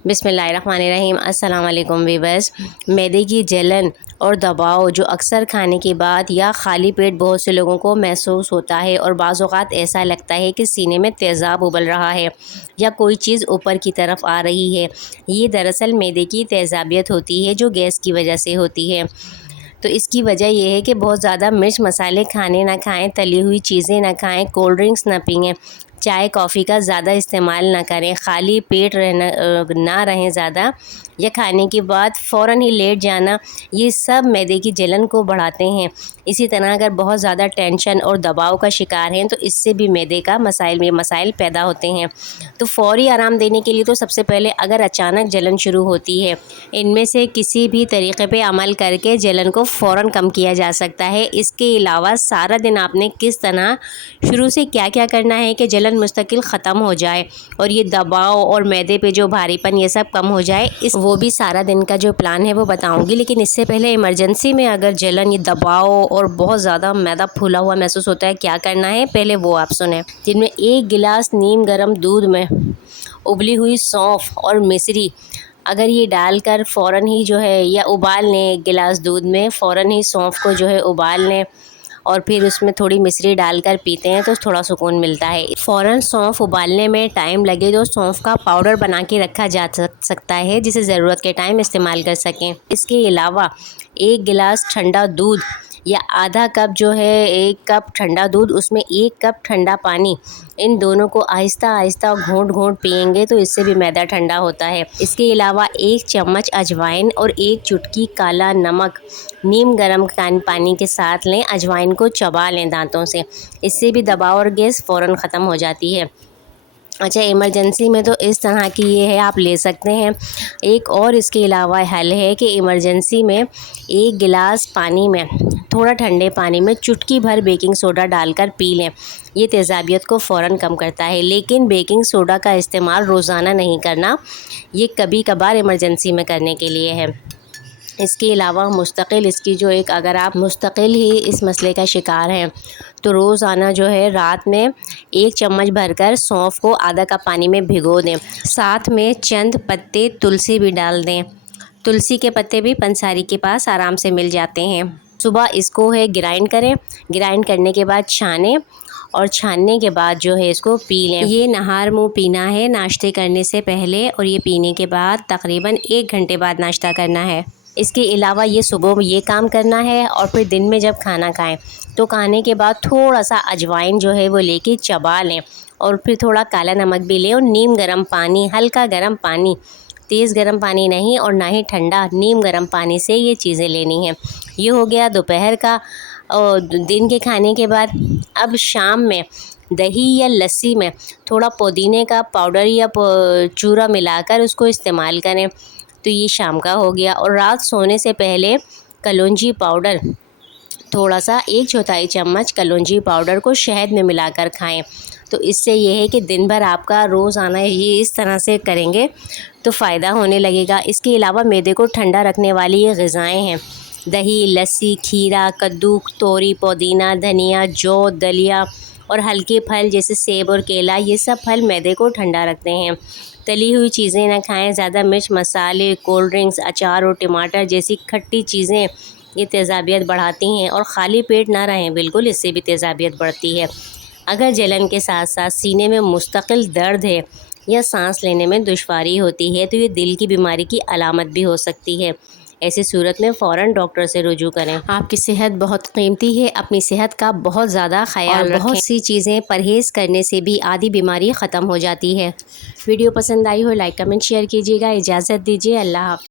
बिस्मिल्लाहिर्रहमानिर्रहीम। अस्सलाम वालेकुम वीवर्स। मैदे की जलन और दबाव जो अक्सर खाने के बाद या खाली पेट बहुत से लोगों को महसूस होता है और बाज़ औक़ात ऐसा लगता है कि सीने में तेज़ाब उबल रहा है या कोई चीज़ ऊपर की तरफ आ रही है। ये दरअसल मैदे की तेज़ाबियत होती है जो गैस की वजह से होती है। तो इसकी वजह यह है कि बहुत ज़्यादा मिर्च मसाले खाने ना खाएं, तली हुई चीज़ें ना खाएं, कोल्ड ड्रिंक्स ना पिएं, चाय कॉफ़ी का ज़्यादा इस्तेमाल ना करें, खाली पेट ना रहें ज़्यादा, या खाने के बाद फ़ौरन ही लेट जाना, ये सब मैदे की जलन को बढ़ाते हैं। इसी तरह अगर बहुत ज़्यादा टेंशन और दबाव का शिकार हैं तो इससे भी मैदे का मसाइल पैदा होते हैं। तो फ़ौरी आराम देने के लिए तो सबसे पहले अगर अचानक जलन शुरू होती है, इनमें से किसी भी तरीक़े पे अमल करके जलन को फ़ौरन कम किया जा सकता है। इसके अलावा सारा दिन आपने किस तरह शुरू से क्या क्या करना है कि जलन मुस्तकिल ख़त्म हो जाए और ये दबाव और मैदे पे जो भारीपन ये सब कम हो जाए, वो भी सारा दिन का जो प्लान है वो बताऊंगी। लेकिन इससे पहले इमरजेंसी में अगर जलन, ये दबाव और बहुत ज़्यादा मैदा फूला हुआ महसूस होता है, क्या करना है पहले वो आप सुने। जिनमें 1 गिलास नीम गर्म दूध में उबली हुई सौंफ और मिश्री, अगर ये डालकर फ़ौरन ही जो है, या उबाल लें 1 गिलास दूध में, फ़ौरन ही सौंफ को जो है उबाल लें और फिर उसमें थोड़ी मिश्री डालकर पीते हैं तो थोड़ा सुकून मिलता है। फ़ौरन सौंफ उबालने में टाइम लगे तो सौंफ का पाउडर बना के रखा जा सकता है जिसे ज़रूरत के टाइम इस्तेमाल कर सकें। इसके अलावा 1 गिलास ठंडा दूध या आधा कप जो है, 1 कप ठंडा दूध, उसमें 1 कप ठंडा पानी, इन दोनों को आहिस्ता आहिस्ता घोंट पिएंगे तो इससे भी मैदा ठंडा होता है। इसके अलावा 1 चम्मच अजवाइन और 1 चुटकी काला नमक नीम गर्म पानी के साथ लें। अजवाइन को चबा लें दांतों से, इससे भी दबाव और गैस फ़ौरन ख़त्म हो जाती है। अच्छा, इमरजेंसी में तो इस तरह की ये है, आप ले सकते हैं। एक और इसके अलावा हल है कि इमरजेंसी में 1 गिलास पानी में, थोड़ा ठंडे पानी में चुटकी भर बेकिंग सोडा डालकर पी लें। ये तेज़ाबियत को फ़ौरन कम करता है। लेकिन बेकिंग सोडा का इस्तेमाल रोज़ाना नहीं करना, ये कभी कभार इमरजेंसी में करने के लिए है। इसके अलावा मुस्तकिल इसकी जो एक, अगर आप मुस्तकिल ही इस मसले का शिकार हैं तो रोज़ाना जो है रात में 1 चम्मच भरकर सौंफ को आधा कप पानी में भिगो दें, साथ में चंद पत्ते तुलसी भी डाल दें। तुलसी के पत्ते भी पंसारी के पास आराम से मिल जाते हैं। सुबह इसको है ग्राइंड करें, ग्राइंड करने के बाद छानें और छानने के बाद जो है इसको पी लें। ये नहार मुँह पीना है नाश्ते करने से पहले, और ये पीने के बाद तकरीबन 1 घंटे बाद नाश्ता करना है। इसके अलावा ये सुबह में ये काम करना है और फिर दिन में जब खाना खाएं तो खाने के बाद थोड़ा सा अजवाइन जो है वो लेके चबा लें और फिर थोड़ा काला नमक भी लें और नीम गर्म पानी, हल्का गर्म पानी, तेज़ गर्म पानी नहीं और ना ही ठंडा, नीम गर्म पानी से ये चीज़ें लेनी हैं। ये हो गया दोपहर का और दिन के खाने के बाद। अब शाम में दही या लस्सी में थोड़ा पुदीने का पाउडर या चूरा मिलाकर उसको इस्तेमाल करें, तो ये शाम का हो गया। और रात सोने से पहले कलौंजी पाउडर, थोड़ा सा 1/4 चम्मच कलौंजी पाउडर को शहद में मिलाकर खाएं। तो इससे ये है कि दिन भर आपका रोज़ाना ये इस तरह से करेंगे तो फ़ायदा होने लगेगा। इसके अलावा मैदे को ठंडा रखने वाली ये ग़िज़ाएँ हैं, दही, लस्सी, खीरा, कद्दू, तोरी, पुदीना, धनिया, जौ, दलिया और हल्के फल जैसे सेब और केला, ये सब फल मैदे को ठंडा रखते हैं। तली हुई चीज़ें ना खाएं, ज़्यादा मिर्च मसाले, कोल्ड ड्रिंक्स, अचार और टमाटर जैसी खट्टी चीज़ें ये तेज़ाबियत बढ़ाती हैं। और ख़ाली पेट ना रहें बिल्कुल, इससे भी तेज़ाबियत बढ़ती है। अगर जलन के साथ साथ सीने में मुस्तकिल दर्द है या सांस लेने में दुश्वारी होती है तो ये दिल की बीमारी की अलामत भी हो सकती है। ऐसी सूरत में फ़ौरन डॉक्टर से रुजू करें। आपकी सेहत बहुत कीमती है, अपनी सेहत का बहुत ज़्यादा ख्याल रखें। बहुत सी चीज़ें परहेज़ करने से भी आधी बीमारी ख़त्म हो जाती है। वीडियो पसंद आई हो लाइक कमेंट शेयर कीजिएगा। इजाज़त दीजिए, अल्लाह हाफ़िज़।